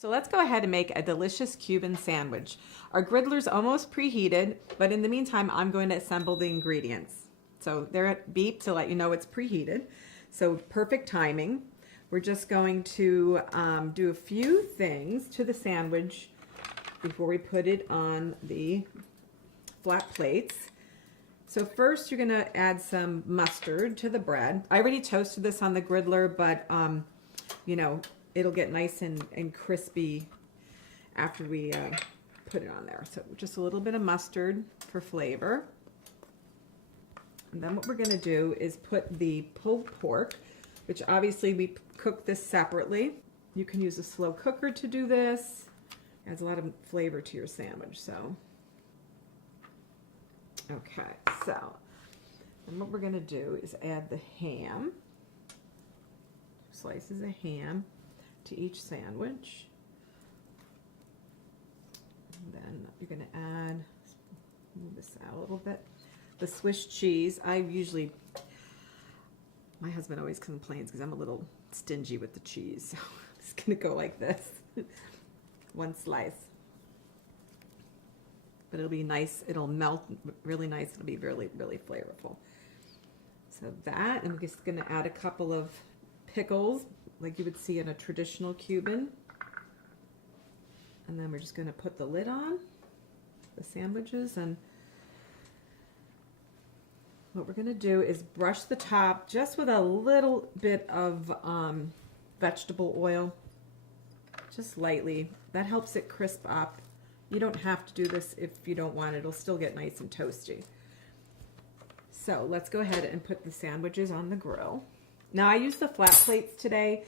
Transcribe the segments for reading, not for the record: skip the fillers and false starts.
So let's go ahead and make a delicious Cuban sandwich. Our griddler's almost preheated, but in the meantime, I'm going to assemble the ingredients. So they're at beep to let you know it's preheated. So perfect timing. We're just going to do a few things to the sandwich before we put it on the flat plates. So first you're going to add some mustard to the bread. I already toasted this on the griddler, but you know, it'll get nice and crispy after we put it on there. So just a little bit of mustard for flavor. And then what we're going to do is put the pulled pork, which obviously we cook this separately. You can use a slow cooker to do this. It adds a lot of flavor to your sandwich. So, okay, so and what we're going to do is add the ham, slices of ham to each sandwich. And then you're going to add, move this out a little bit, the Swiss cheese. My husband always complains because I'm a little stingy with the cheese. So I'm just going to go like this. One slice. But it'll be nice. It'll melt really nice. It'll be really, really flavorful. So that, and we're just going to add a couple of pickles like you would see in a traditional Cuban. And then we're just going to put the lid on the sandwiches, and what we're going to do is brush the top just with a little bit of vegetable oil, just lightly. That helps it crisp up. You don't have to do this if you don't want it. It'll still get nice and toasty. So let's go ahead and put the sandwiches on the grill. Now I use the flat plates today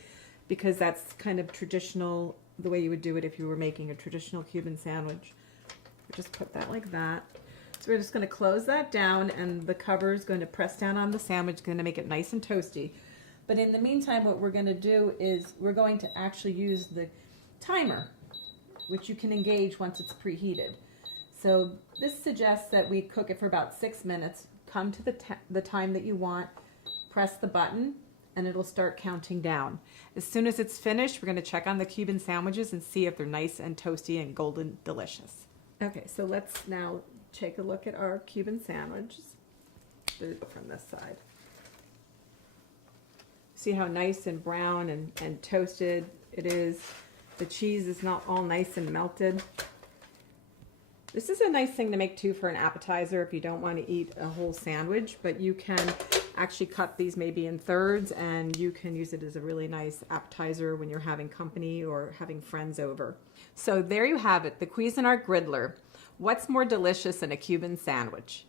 because that's kind of traditional, the way you would do it if you were making a traditional Cuban sandwich. Just put that like that. So we're just going to close that down, and the cover is going to press down on the sandwich, going to make it nice and toasty. But in the meantime, what we're going to do is we're going to actually use the timer, which you can engage once it's preheated. So this suggests that we cook it for about 6 minutes. Come to the time that you want, press the button, and it'll start counting down. As soon as it's finished, we're going to check on the Cuban sandwiches and see if they're nice and toasty and golden delicious. Okay, so let's now take a look at our Cuban sandwiches. Do it from this side. See how nice and brown and toasted it is. The cheese is not all nice and melted. This is a nice thing to make too for an appetizer if you don't want to eat a whole sandwich, but you can actually cut these maybe in thirds, and you can use it as a really nice appetizer when you're having company or having friends over. So there you have it, the Cuisinart Griddler. What's more delicious than a Cuban sandwich?